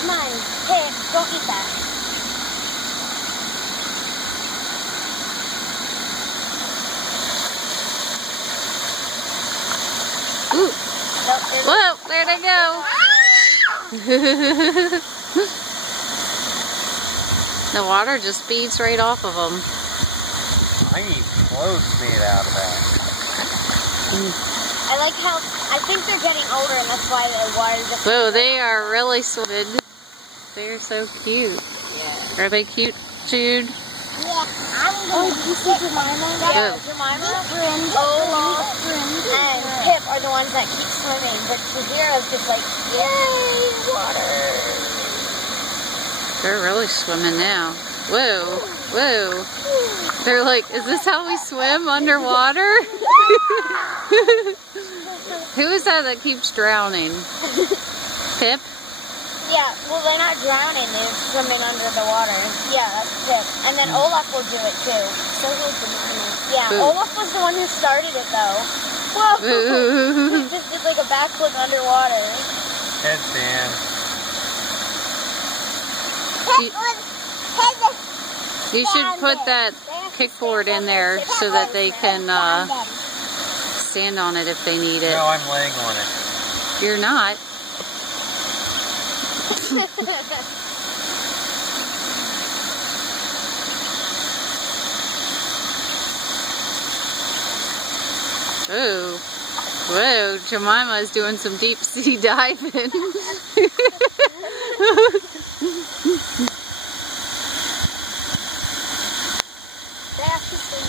Come on, Pip, don't eat that. Ooh. Whoa, there they go. The water just beads right off of them. I need floats made out of that. I like how, I think they're getting older and that's why their water just... Whoa, they are really swimming. They're so cute. Yeah. Are they cute, Jude? Yeah. Oh, did you see Jemima? Yeah, Jemima, Olaf, and Pip are the ones that keep swimming, but Chihira's just like, yay, water. They're really swimming now. Whoa, whoa. They're like, is this how we swim underwater? Who is that keeps drowning? Pip? Yeah, well, they're not drowning, they're swimming under the water. Yeah, that's Pip. And then Olaf will do it too. So will Jemima. Yeah, Ooh. Olaf was the one who started it though. Whoa! He just did like a backflip underwater. Headstand. You should put that kickboard in there so that they can stand on it if they need it. No, I'm laying on it. You're not. Ooh. Whoa, Jemima's doing some deep sea diving. They have to stay